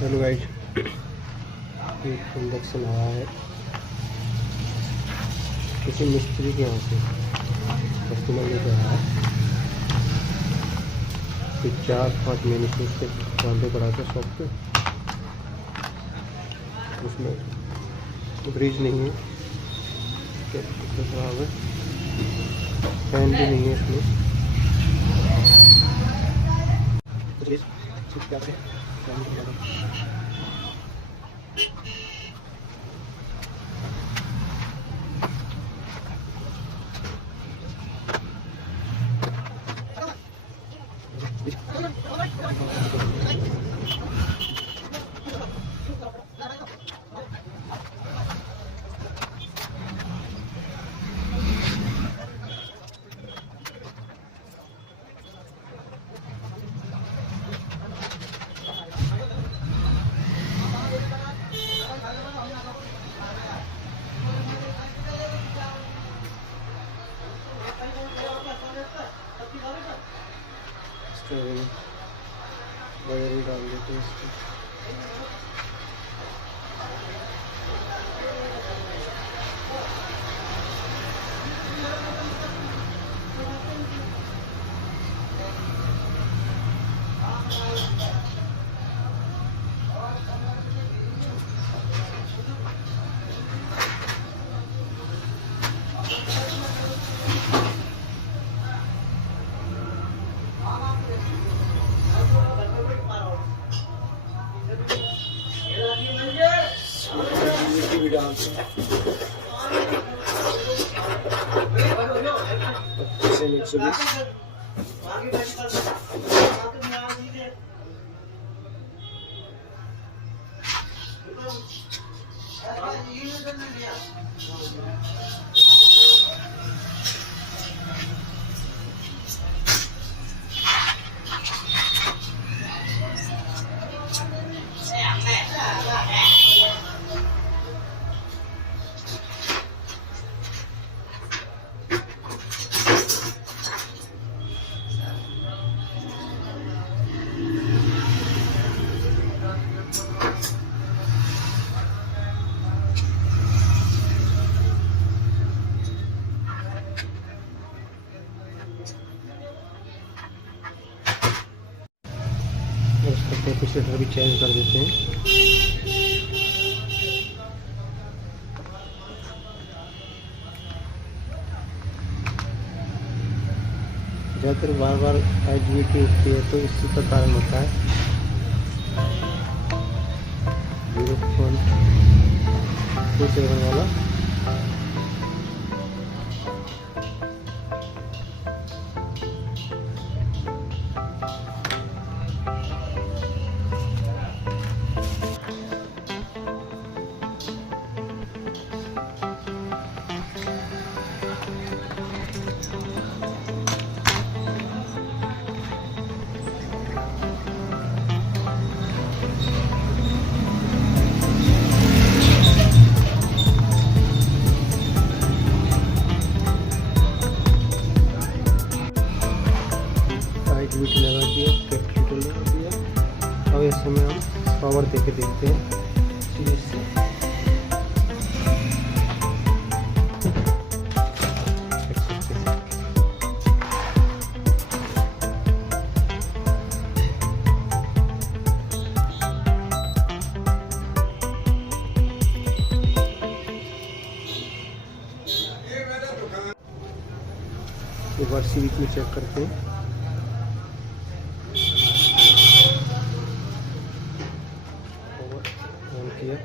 Hello guys, एक induction आया है किसी मिस्त्री के यहाँ से। कस्टमर लेकर आया है। 4-5 महीने से उसके काम पे पड़ा था शॉप पे। उसमें ब्रिज नहीं है, खराब है, फैन भी नहीं है इसमें। वगैरह डाल देते हैं इसमें। भी डालते हैं 120। कैपेसिटर भी चेंज कर देते हैं। ज़्यादातर बार बार igbt उठती है तो इसी का कारण होता है। 0.27 वाला लगा दिया, कैपेसिटर लगा दिया। अब इस समय हम पावर देके देखते हैं। एक बार सीरीज में चेक करते हैं। ऑन किया।